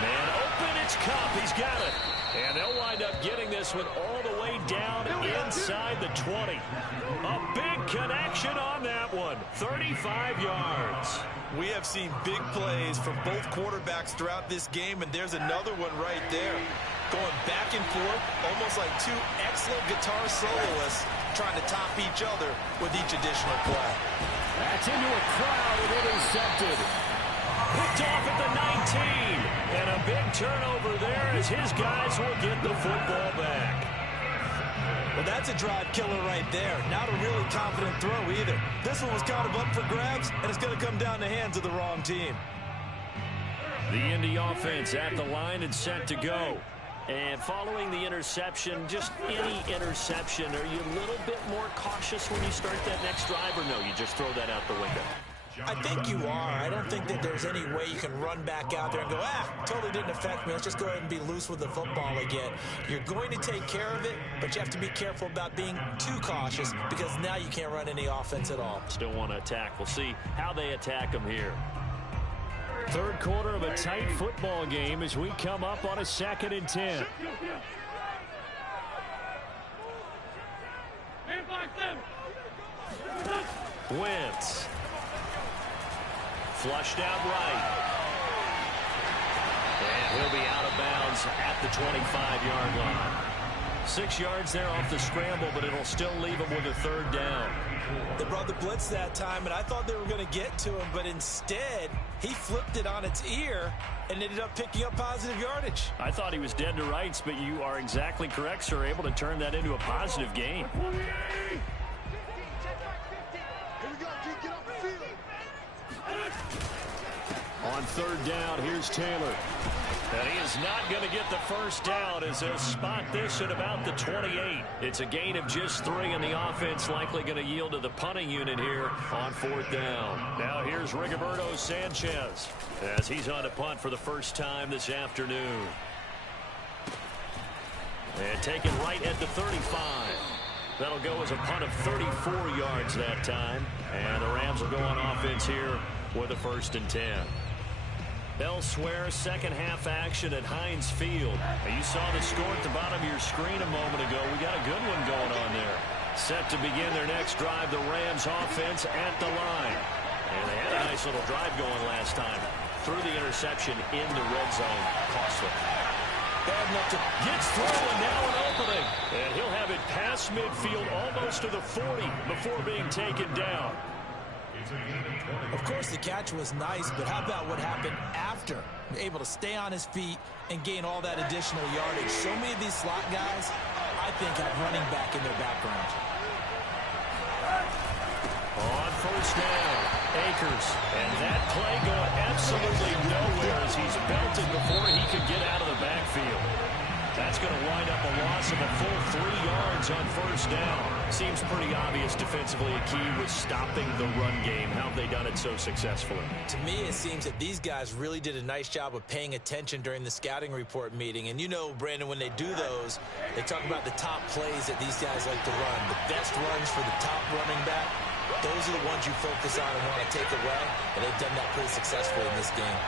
Man open, it's Kupp. He's got it. And they'll wind up getting this one all the way down inside the 20. A big connection on that one. 35 yards. We have seen big plays from both quarterbacks throughout this game, and there's another one right there. Going back and forth, almost like two excellent guitar soloists trying to top each other with each additional play. That's into a crowd and intercepted. Picked off at the 19. And a big turnover there as his guys will get the football back. Well, that's a drive killer right there. Not a really confident throw either. This one was kind of up for grabs, and it's going to come down the hands of the wrong team. The Indy offense at the line and set to go. And following the interception, just any interception, are you a little bit more cautious when you start that next drive, or no, you just throw that out the window? I think you are. I don't think that there's any way you can run back out there and go, totally didn't affect me. Let's just go ahead and be loose with the football again. You're going to take care of it, but you have to be careful about being too cautious because now you can't run any offense at all. Still want to attack. We'll see how they attack them here. Third quarter of a tight football game as we come up on a 2nd and 10. Wentz. Flushed out right. And he'll be out of bounds at the 25-yard line. 6 yards there off the scramble, but it'll still leave him with a third down. They brought the blitz that time, and I thought they were going to get to him, but instead, he flipped it on its ear and ended up picking up positive yardage. I thought he was dead to rights, but you are exactly correct, sir. Able to turn that into a positive gain. On third down, here's Taylor. And he is not going to get the first down as they'll spot this at about the 28. It's a gain of just 3, and the offense likely going to yield to the punting unit here on 4th down. Now here's Rigoberto Sanchez as he's on to punt for the first time this afternoon. And taken right at the 35. That'll go as a punt of 34 yards that time. And the Rams will go on offense here with a 1st and 10. Elsewhere, second half action at Heinz Field. You saw the score at the bottom of your screen a moment ago. We got a good one going on there. Set to begin their next drive, the Rams offense at the line. And they had a nice little drive going last time. Through the interception in the red zone. Costly. Bad enough to gets through, and now an opening. And he'll have it past midfield almost to the 40 before being taken down. Of course, the catch was nice, but how about what happened after? Able to stay on his feet and gain all that additional yardage. So many of these slot guys, I think, have running back in their background. On first down, Akers. And that play going absolutely nowhere as he's belted before he could get out of the backfield. That's going to wind up a loss of a full 3 yards on first down. Seems pretty obvious defensively a key was stopping the run game. How have they done it so successfully? To me, it seems that these guys really did a nice job of paying attention during the scouting report meeting. And you know, Brandon, when they do those, they talk about the top plays that these guys like to run. The best runs for the top running back, those are the ones you focus on and want to take away. And they've done that pretty successfully in this game.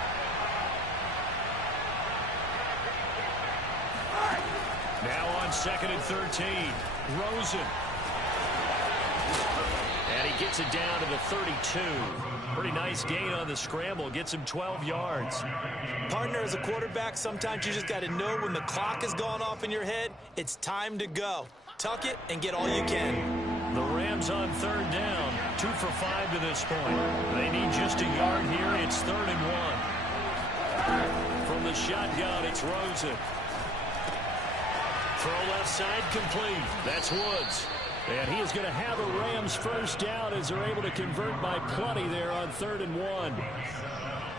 Now on 2nd and 13, Rosen. And he gets it down to the 32. Pretty nice gain on the scramble. Gets him 12 yards. Partner, as a quarterback, sometimes you just got to know when the clock has gone off in your head, it's time to go. Tuck it and get all you can. The Rams on 3rd down. 2 for 5 to this point. They need just a yard here. It's 3rd and 1. From the shotgun, it's Rosen. Throw left side complete. That's Woods. And he is going to have a Rams first down as they're able to convert by plenty there on 3rd and 1.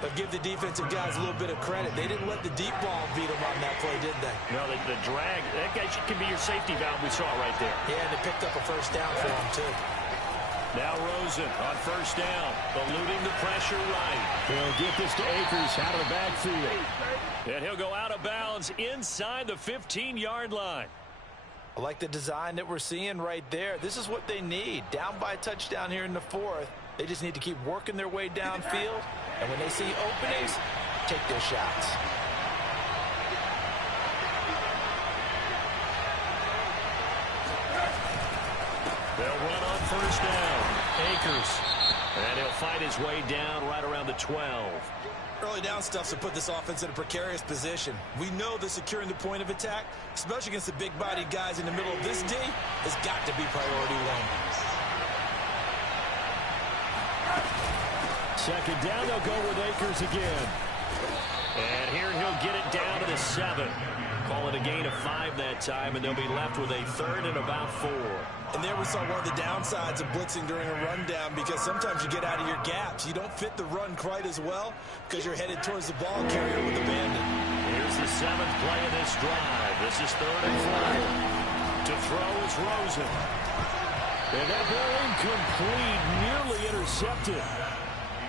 But give the defensive guys a little bit of credit. They didn't let the deep ball beat them on that play, did they? No, the drag, that guy can be your safety valve we saw right there. Yeah, and they picked up a first down for him, too. Now Rosen on first down, eluding the pressure right. He'll get this to Akers out of the backfield. And he'll go out of bounds inside the 15-yard line. I like the design that we're seeing right there. This is what they need. Down by a touchdown here in the 4th. They just need to keep working their way downfield. And when they see openings, take their shots. They'll run on first down. Akers. And he'll fight his way down right around the 12. Early down stuff to put this offense in a precarious position. We know that securing the point of attack, especially against the big-bodied guys in the middle of this D, has got to be priority 1. Second down, they'll go with Akers again. And here he'll get it down to the 7. Call it a gain of 5 that time, and they'll be left with a 3rd and about 4. And there we saw one of the downsides of blitzing during a rundown, because sometimes you get out of your gaps. You don't fit the run quite as well because you're headed towards the ball carrier with abandon. Here's the 7th play of this drive. This is 3rd and 4. To throw is Rosen. And that ball incomplete, nearly intercepted.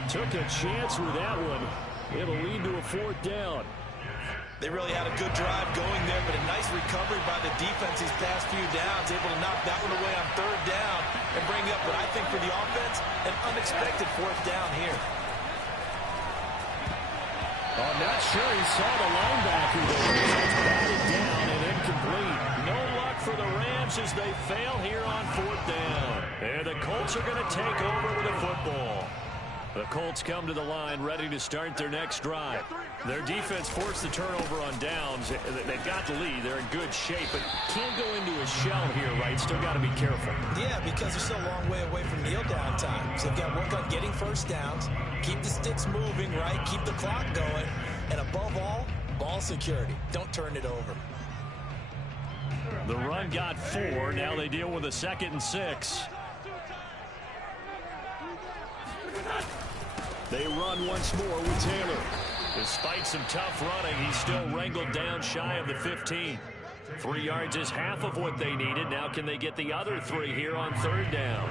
Took a chance with that one. It'll lead to a 4th down. They really had a good drive going there, but a nice recovery by the defense these past few downs, able to knock that one away on 3rd down and bring up what I think for the offense, an unexpected 4th down here. I'm not sure he saw the linebacker there. That's batted down and incomplete. No luck for the Rams as they fail here on 4th down. And the Colts are going to take over with the football. The Colts come to the line ready to start their next drive. Their defense forced the turnover on downs. They've got the lead. They're in good shape, but can't go into a shell here, right? Still got to be careful. Yeah, because they're still a long way away from kneel down time. So they've got to work on getting first downs, keep the sticks moving, right? Keep the clock going. And above all, ball security. Don't turn it over. The run got 4. Now they deal with a 2nd and 6. They run once more with Taylor. Despite some tough running, he's still wrangled down shy of the 15. 3 yards is half of what they needed. Now can they get the other 3 here on 3rd down?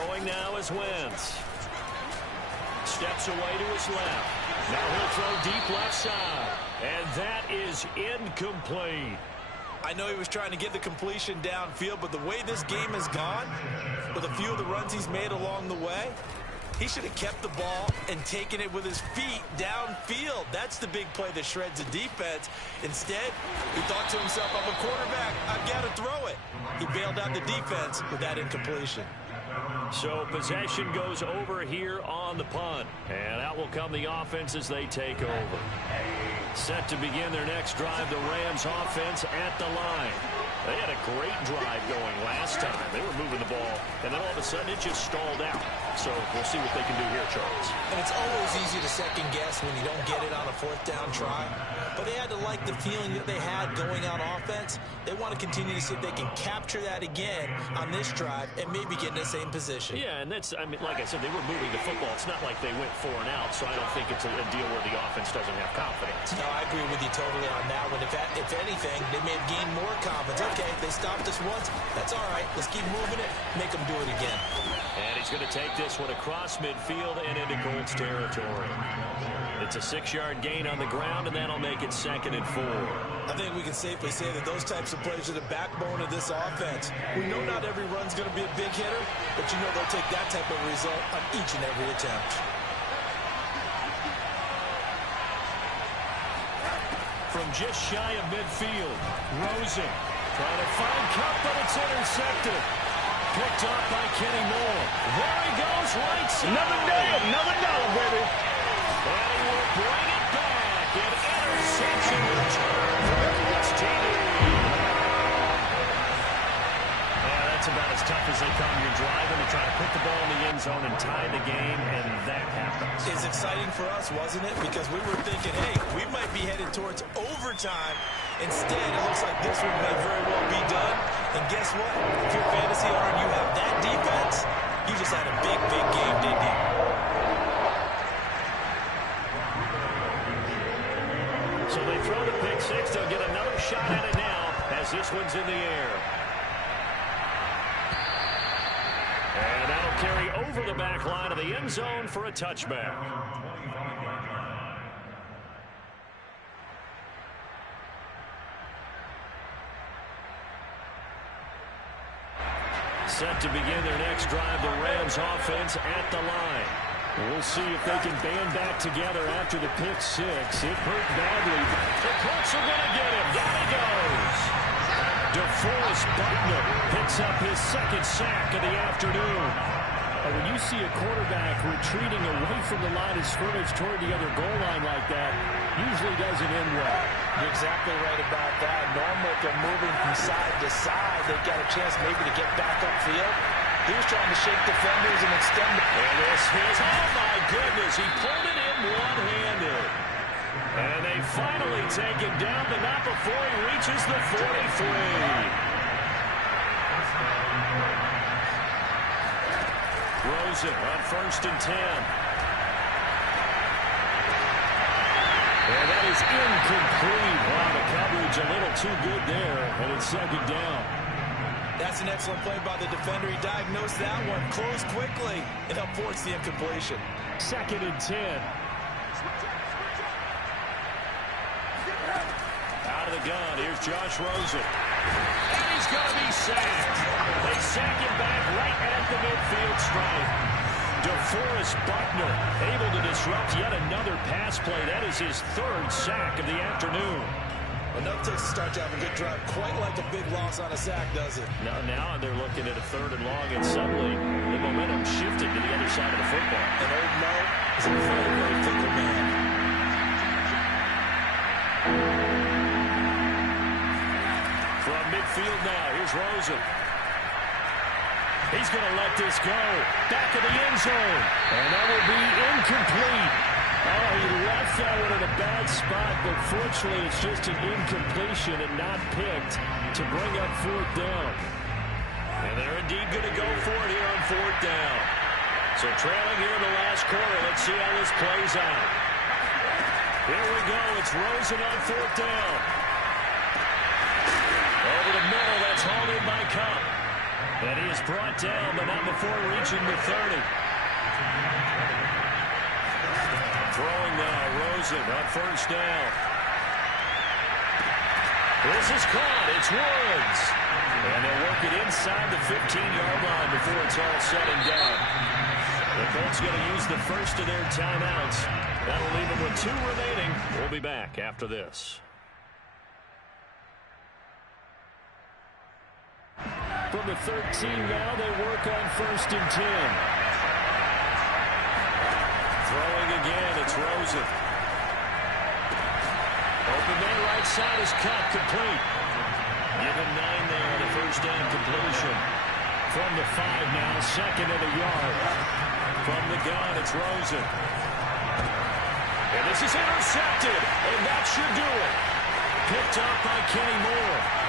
Throwing now is Wentz. Steps away to his left. Now he'll throw deep left side. And that is incomplete. I know he was trying to get the completion downfield, but the way this game has gone, with a few of the runs he's made along the way, he should have kept the ball and taken it with his feet downfield. That's the big play that shreds the defense. Instead, he thought to himself, I'm a quarterback, I've got to throw it. He bailed out the defense with that incompletion. So possession goes over here on the punt. And out will come the offense as they take over. Set to begin their next drive, the Rams offense at the line. They had a great drive going last time. They were moving the ball, and then all of a sudden it just stalled out. So we'll see what they can do here, Charles. And it's always easy to second guess when you don't get it on a fourth down try. But they had to like the feeling that they had going on offense. They want to continue to see if they can capture that again on this drive and maybe get in the same position. Yeah, and that's, I mean, like I said, they were moving the football. It's not like they went 4 and out, so I don't think it's a deal where the offense doesn't have confidence. No, I agree with you totally on that one. If anything, they may have gained more confidence. Okay, they stopped us once. That's all right. Let's keep moving it. Make them do it again. And he's going to take this one across midfield and into Colts territory. It's a 6-yard gain on the ground, and that'll make it 2nd and 4. I think we can safely say that those types of plays are the backbone of this offense. We know not every run's going to be a big hitter, but you know they'll take that type of result on each and every attempt. From just shy of midfield, Rosen trying to find Kupp, but it's intercepted. Picked up by Kenny Moore. There he goes, right side. Another day, another dollar, baby. And he will bring it back. An interception return for the Colts team. Yeah, that's about as tough as they come. You're driving to try to put the ball in the end zone and tie the game, and that happens. It's exciting for us, wasn't it? Because we were thinking, hey, we might be headed towards overtime. Instead, it looks like this one may very well be done. And guess what? If you're a fantasy owner and you have that defense, you just had a big, big game, didn't you? So they throw the pick six. They'll get another shot at it now as this one's in the air. And that'll carry over the back line of the end zone for a touchback. Set to begin their next drive, the Rams offense at the line. We'll see if they can band back together after the pick six. It hurt badly. The Colts are going to get him. Down he goes. DeForest Buckner picks up his 2nd sack of the afternoon. When you see a quarterback retreating away from the line of scrimmage toward the other goal line like that, usually doesn't end well. You're exactly right about that. Normally, if they're moving from side to side, they've got a chance maybe to get back upfield. He was trying to shake defenders and extend the... And this is, oh my goodness, he pulled it in one-handed. And they finally take him down, but not before he reaches the 43. Rosen on 1st and 10. And that is incomplete. Wow, the coverage a little too good there, and it's 2nd down. That's an excellent play by the defender. He diagnosed that one, closed quickly, and helped force the incompletion. 2nd and 10. Out of the gun, here's Josh Rosen. And he's going to be sacked. They sack him back right at the midfield stripe. DeForest Buckner able to disrupt yet another pass play. That is his 3rd sack of the afternoon. Enough takes to start to have a good drive. Quite like a big loss on a sack, does it? Now they're looking at a 3rd and long, and suddenly the momentum shifted to the other side of the football. And Old Mo is a very, very fickle man. From midfield now, here's Rosen. He's going to let this go. Back of the end zone. And that will be incomplete. Oh, he left that one in a bad spot, but fortunately it's just an incompletion and not picked to bring up 4th down. And they're indeed going to go for it here on 4th down. So trailing here in the last quarter. Let's see how this plays out. Here we go. It's Rosen on 4th down. Over the middle, that's hauled in by Kupp. And he is brought down, but not before reaching the 30. Throwing now, Rosen on first down. This is caught. It's Woods. And they'll work it inside the 15-yard line before it's all said and done. The Colts going to use the first of their timeouts. That'll leave them with 2 remaining. We'll be back after this. From the 13 now, they work on first and 10. Throwing again, it's Rosen. Open man right side is cut, complete. Given 9 there, the first down completion. From the 5 now, second of the yard. From the gun, it's Rosen. And this is intercepted, and that should do it. Picked up by Kenny Moore.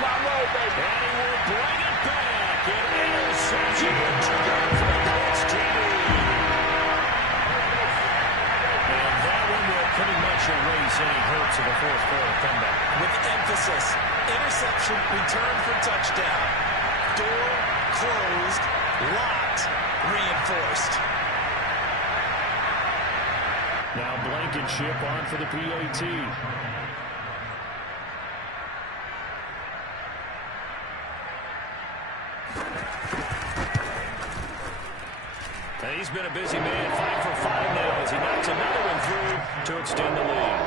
My road, baby. And he will bring it back. An interception returned for the Colts TD. And that one will pretty much erase any hopes of a fourth quarter comeback. With emphasis, interception, return for touchdown. Door closed, locked, reinforced. Now Blankenship on for the PAT. And he's been a busy man, 5 for 5 now as he knocks another one through to extend the lead.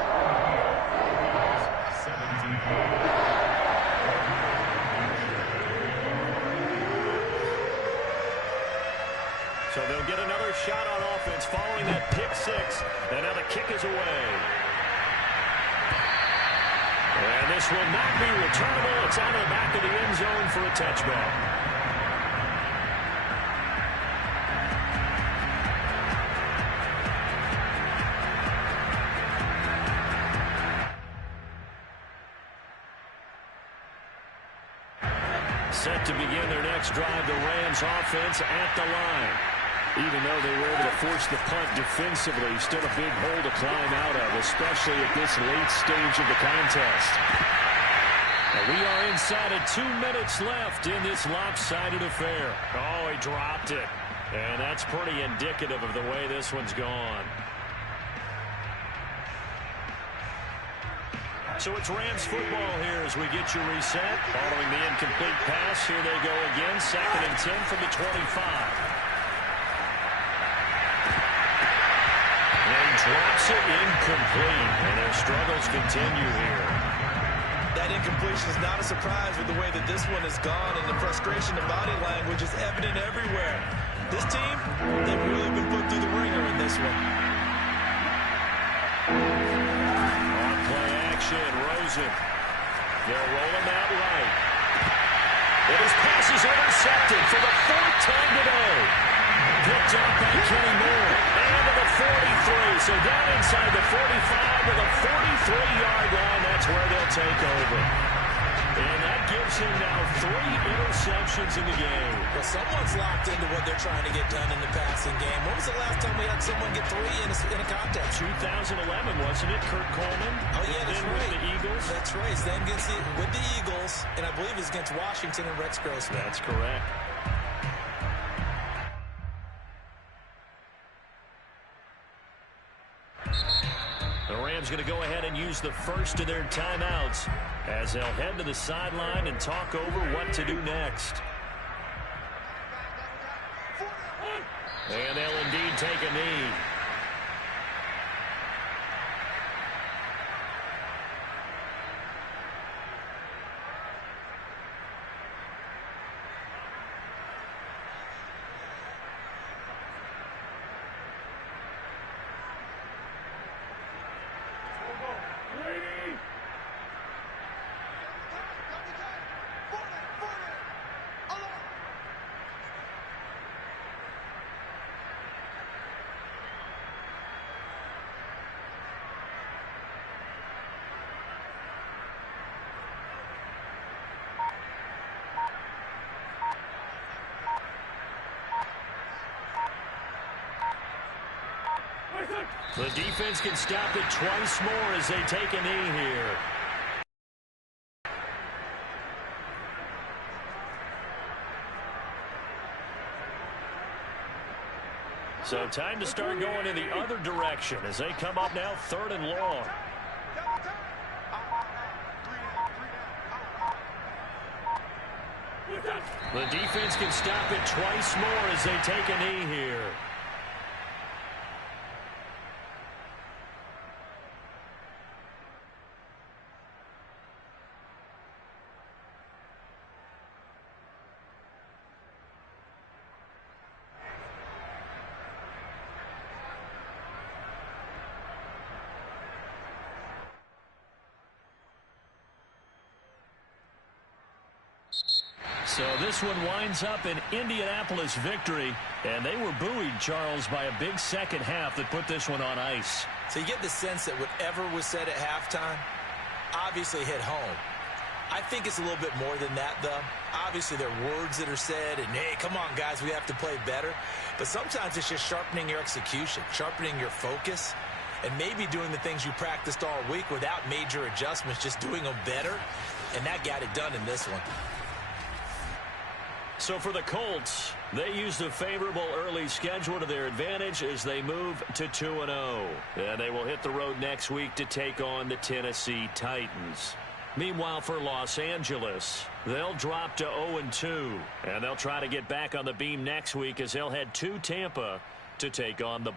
So they'll get another shot on offense following that pick 6. And now the kick is away. And this will not be returnable. It's out of the back of the end zone for a touchback. Set to begin their next drive, the Rams offense at the line. Even though they were able to force the punt defensively, still a big hole to climb out of, especially at this late stage of the contest. And we are inside of 2 minutes left in this lopsided affair. Oh, he dropped it. And that's pretty indicative of the way this one's gone. So it's Rams football here as we get you reset. Following the incomplete pass, here they go again. 2nd and 10 from the 25. And he drops it incomplete. And their struggles continue here. That incompletion is not a surprise with the way that this one has gone, and the frustration of body language is evident everywhere. This team, they've really been put through the ringer in this one. Rosen. They'll roll him out right. And his pass is intercepted for the 4th time today. Picked up by Kenny Moore. And to the 43. So down inside the 45 to the 43-yard line. That's where they'll take over. And that gives him now 3 interceptions in the game. Well, someone's locked into what they're trying to get done in the passing game. When was the last time we had someone get 3 in a contest? 2011, wasn't it? Kurt Coleman. Oh, yeah, that's right. With the Eagles. That's right. Then with the Eagles, and I believe it's against Washington and Rex Grossman. That's correct. The Rams going to go ahead and use the first of their timeouts as they'll head to the sideline and talk over what to do next. And they'll indeed take a knee. The defense can stop it twice more as they take a knee here. So time to start going in the other direction as they come up now 3rd and long. The defense can stop it twice more as they take a knee here. So this one winds up an Indianapolis victory, and they were buoyed, Charles, by a big second half that put this one on ice. So you get the sense that whatever was said at halftime obviously hit home. I think it's a little bit more than that, though. Obviously, there are words that are said, and, hey, come on, guys, we have to play better. But sometimes it's just sharpening your execution, sharpening your focus, and maybe doing the things you practiced all week without major adjustments, just doing them better, and that got it done in this one. So for the Colts, they used a favorable early schedule to their advantage as they move to 2-0. And they will hit the road next week to take on the Tennessee Titans. Meanwhile, for Los Angeles, they'll drop to 0-2. And they'll try to get back on the beam next week as they'll head to Tampa to take on the